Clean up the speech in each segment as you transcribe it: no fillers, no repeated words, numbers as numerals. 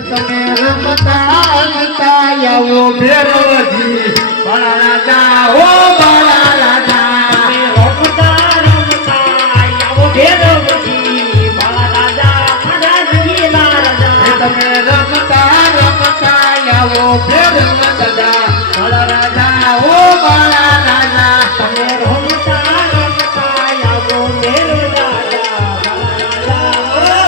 તમે રમતા રમતા આવો ભેરવજી બાળા રાજા હો બાળા રાજા તમે રમતા રમતા આવો ભેરવજી બાળા રાજા મારા રંગીલા રાજા તમે રમતા રમતા આવો ભેરવ દાદા બાળા રાજા હો બાળા રાજા તમે રમતા રમતા આવો ભેરવ દાદા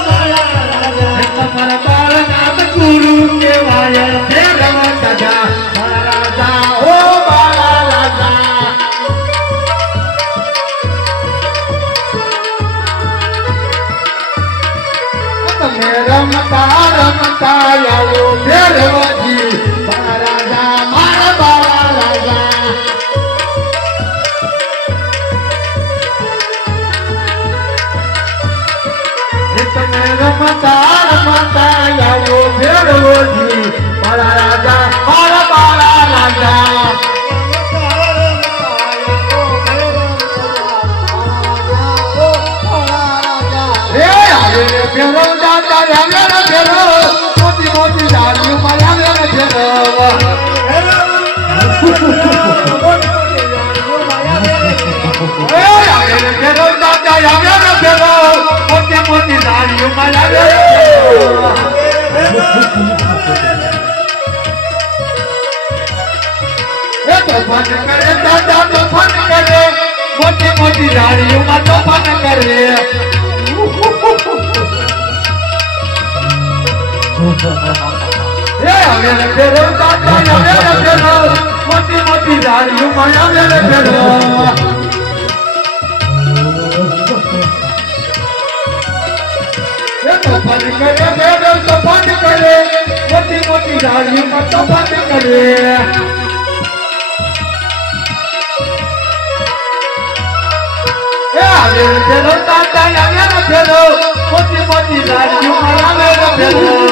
બાળા રાજા તમારા બાળ નામ ગુરુ કેવાય ભેરવ દાદા બાળા રાજા હો બાળા રાજા તમે રમતા રમતા આવો ભેરવજી બાળા રાજા મારા બાળા રાજા તમે રમતા રમતા આવો ભેરવજી બાળા રાજા મારા બાળા રાજા રે આવે રે ભેરવ દાદા આવે રે ભેરવ મોટી મોટી ડાળીઓમાં આવે રે ભેરવ આવે રે ભેરવ દાદા આવે રે ભેરવ મોટી મોટી ડાળીઓમાં આવે રે તોફાન કરે દાદા તોફાન કરે મોટી મોટી ડાળીઓમાં તોફાન કરે આવે રે ભેરવ દાદા આવે રે ભેરવ મોટી મોટી ડાળીઓમાં આવે રે ભેરવ તોફાન કરે ભેરવ તોફાન કરે મોટી મોટી ડાળીઓમાં તોફાન કરે આવે રે ભેરવ દાદા આવે રે ભેરવ મોટી મોટી ડાળીઓમાં આવે રે ભેરવ